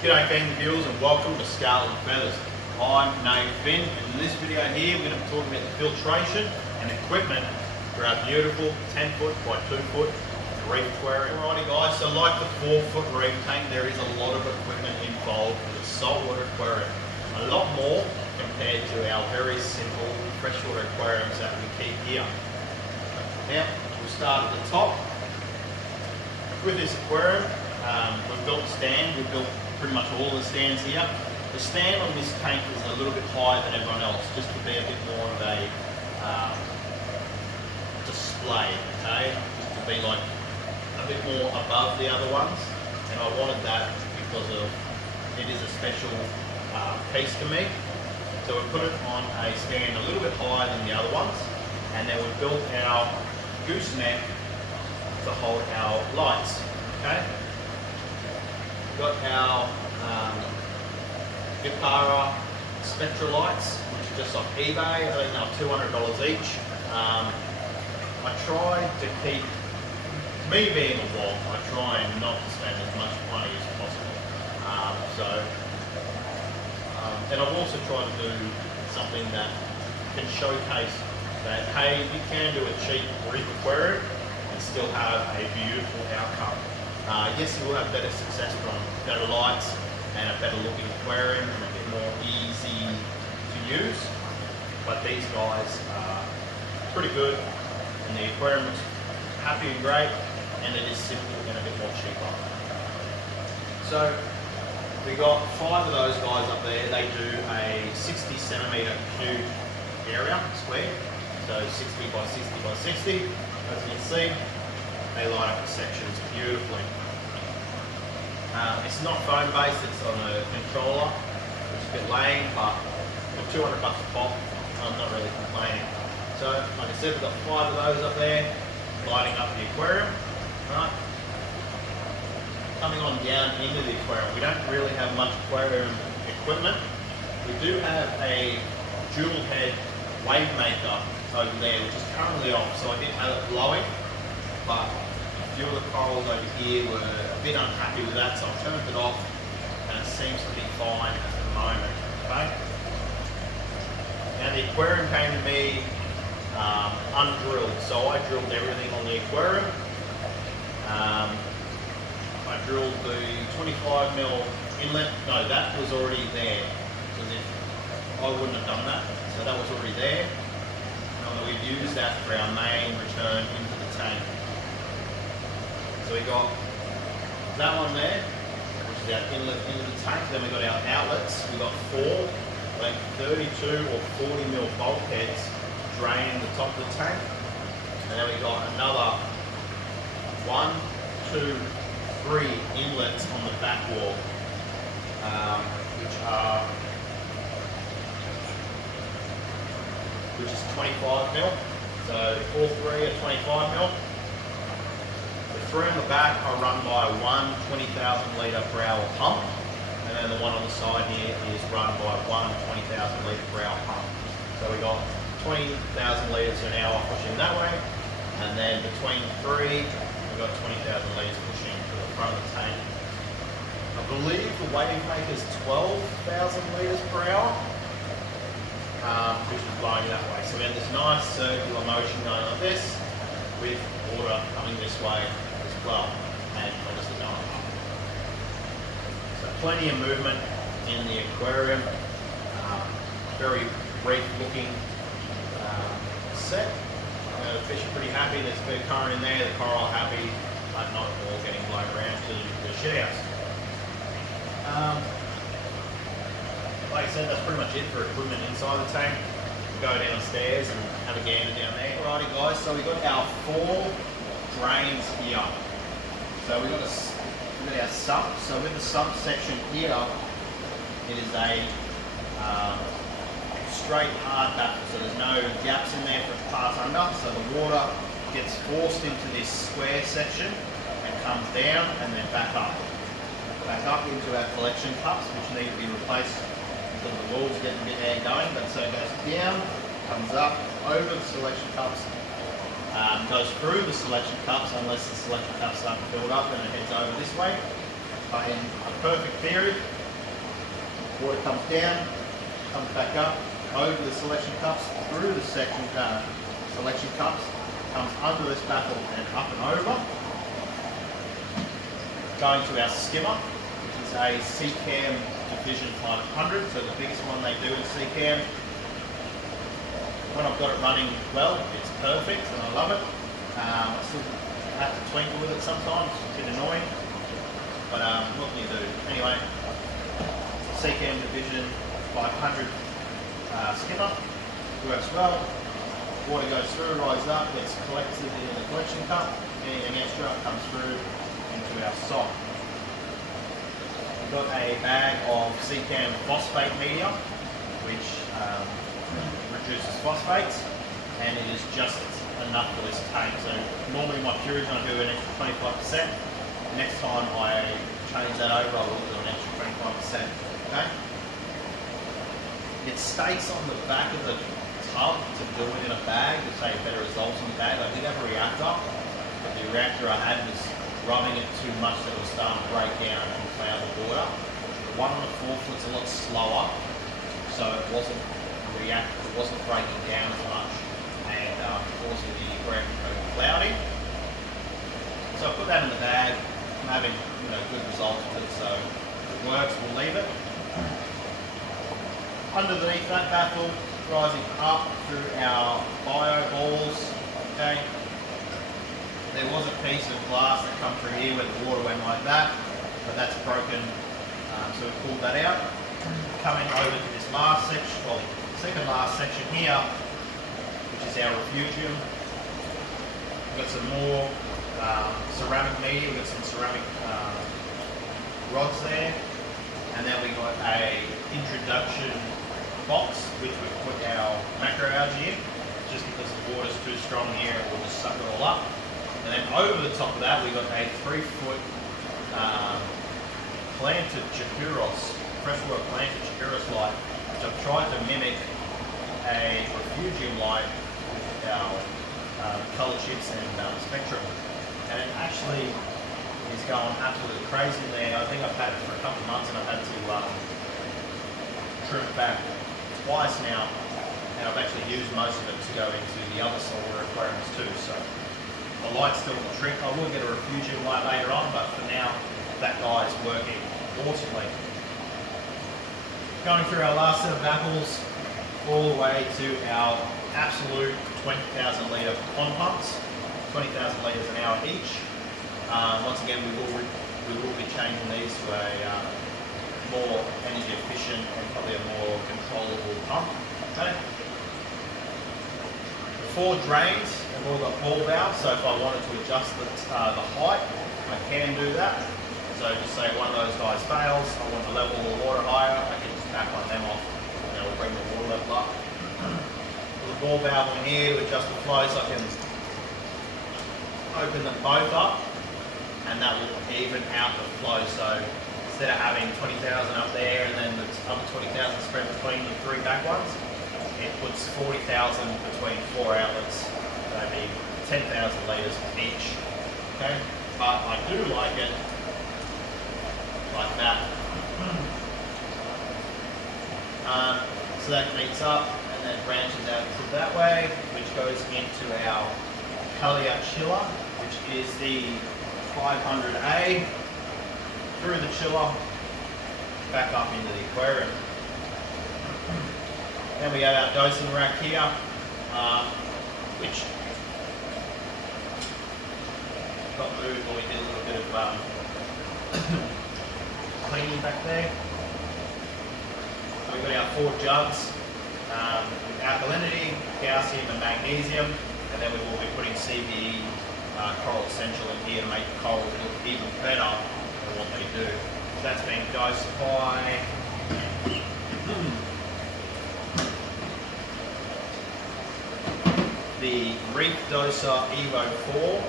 G'day fans and viewers and welcome to Scales and Feathers. I'm Nathan and in this video here we're going to be talking about the filtration and equipment for our beautiful 10 foot by 2 foot reef aquarium. Alrighty guys, so like the 4 foot reef tank there is a lot of equipment involved with a saltwater aquarium. A lot more compared to our very simple freshwater aquariums that we keep here. Now we'll start at the top. With this aquarium, we've built a stand. We've built pretty much all the stands here. The stand on this tank is a little bit higher than everyone else, just to be a bit more of a display, okay? Just to be like a bit more above the other ones. And I wanted that because of it is a special piece to me. So we put it on a stand a little bit higher than the other ones, and then we built our gooseneck to hold our lights, okay? We've got our Aquarium Spectra lights, which are just off eBay. I think they're $200 each. I try to keep, me being a wog, I try and not to spend as much money as possible. And I've also tried to do something that can showcase that, hey, you can do a cheap reef aquarium and still have a beautiful outcome. Yes, you will have better success from better lights and a better looking aquarium and a bit more easy to use, but these guys are pretty good and the aquarium looks happy and great, and it is simple and a bit more cheaper. So we got 5 of those guys up there. They do a 60 centimetre cube area square, so 60 by 60 by 60. As you can see, they line up the sections beautifully. It's not foam based, it's on a controller, which is a bit lame, but for $200 a pop, I'm not really complaining. So, like I said, we've got 5 of those up there, lighting up the aquarium. Right. Coming on down into the aquarium, we don't really have much aquarium equipment. We do have a dual head wave maker over there, which is currently off, so I did have it blowing, but a few of the corals over here were a bit unhappy with that, so I turned it off and it seems to be fine at the moment. Okay? Now the aquarium came to me undrilled, so I drilled everything on the aquarium. I drilled the 25mm inlet. No, that was already there, because if I wouldn't have done that, so that was already there. And we've used that for our main return into the tank. So we got that one there, which is our inlet into the tank. Then we got our outlets. We got 4, like 32 or 40mm bulkheads draining the top of the tank. And then we got another 1, 2, 3 inlets on the back wall, which is 25mm. So all 3 are 25mm. The 3 on the back are run by one 20,000 litre per hour pump, and then the one on the side here is run by one 20,000 litre per hour pump. So we got 20,000 litres an hour pushing that way, and then between 3 we've got 20,000 litres pushing to the front of the tank. I believe the wave maker is 12,000 litres per hour, which is blowing that way. So we have this nice circular motion going like this, with water coming this way as well, and obviously going up. So plenty of movement in the aquarium, very reef looking set. The fish are pretty happy, there's a bit of current in there, the coral are happy, but not all getting blown around to the shit house. Like I said, that's pretty much it for equipment inside the tank. We'll go downstairs and have a gander down there. Alrighty guys, so we've got our 4 drains here. So we've got our sump. So with the sump section here, it is a straight hard baffle, so there's no gaps in there for it to pass under, so the water gets forced into this square section and comes down and then back up into our collection cups, which need to be replaced because the wall's getting a bit air going, but so it goes down, comes up, over the selection cups, goes through the selection cups unless the selection cups start to build up and it heads over this way, But in a perfect theory, water comes down, comes back up, over the selection cups, through the selection cups, comes under this baffle and up and over. Going to our skimmer, which is a Seacam Division 500, so the biggest one they do in Seacam. When I've got it running well, it's perfect and I love it. I still have to twinkle with it sometimes, it's a bit annoying, but what can you do? Anyway, Seacam Division 500 skimmer, works well. Water goes through, rises up, gets collected in the collection cup. Anything extra comes through into our sock. We've got a bag of Seacam phosphate media, which reduces phosphates, and it is just enough for this tank. So normally my Fury's going to do an extra 25%. Next time I change that over, I will do an extra 25%. Okay? It states on the back of the tub to do it in a bag to say better results in the bag. I did have a reactor, but the reactor I had was rubbing it too much that it was starting to break down and cloud the water. The one on the 4-foot's a lot slower, so it wasn't breaking down as much and causing the aquarium to go cloudy. So I put that in the bag. I'm having good results with it, so if it works, we'll leave it. Underneath that baffle, rising up through our bio balls, okay. There was a piece of glass that come through here where the water went like that, but that's broken, so we pulled that out. Coming over to this last section, well, second last section here, which is our refugium. We've got some more ceramic media, we've got some ceramic rods there, and then we got a introduction box which we put our macroalgae in, just because the water's too strong here, it will just suck it all up. And then over the top of that we got a 3-foot planted Chapuros, freshwater planted Chapuros light, which I've tried to mimic a refugium light with our colour chips and spectrum, and it actually is going absolutely crazy in there. I think I've had it for a couple of months and I've had to trim it back twice now, and I've actually used most of it to go into the other saltwater aquariums too. So the light's still the trick. I will get a refugium light later on, but for now that guy is working awesomely. Going through our last set of baffles all the way to our absolute 20,000 litre pond pumps, 20,000 litres an hour each. Once again, we will be changing these to a more energy efficient and probably a more controllable pump. Okay. The 4 drains have all got ball valves, so if I wanted to adjust the height, I can do that. So just say one of those guys fails, I want to level the water higher, I can just back one of them off and that will bring the water level up. There's a ball valve in here to adjust the flow, so I can open them both up and that will even out the flow. So instead of having 20,000 up there and then the other 20,000 spread between the 3 back ones, it puts 40,000 between 4 outlets. So that'd be 10,000 litres each. Okay, but I do like it like that. So that meets up and then branches out to that way, which goes into our Kalia chiller, which is the 500A. Through the chiller, back up into the aquarium. Then we have our dosing rack here, which got moved when we did a little bit of cleaning back there. So we've got our 4 jugs with alkalinity, calcium and magnesium, and then we will be putting CBE Coral Essential in here to make the corals look even better than what they do. So that's being dosed by the Reef Doser Evo 4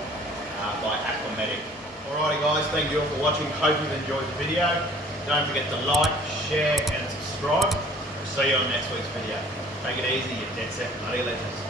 by Aquatic. Alrighty guys, thank you all for watching. Hope you've enjoyed the video. Don't forget to like, share and subscribe. We'll see you on next week's video. Take it easy, you dead set bloody legends.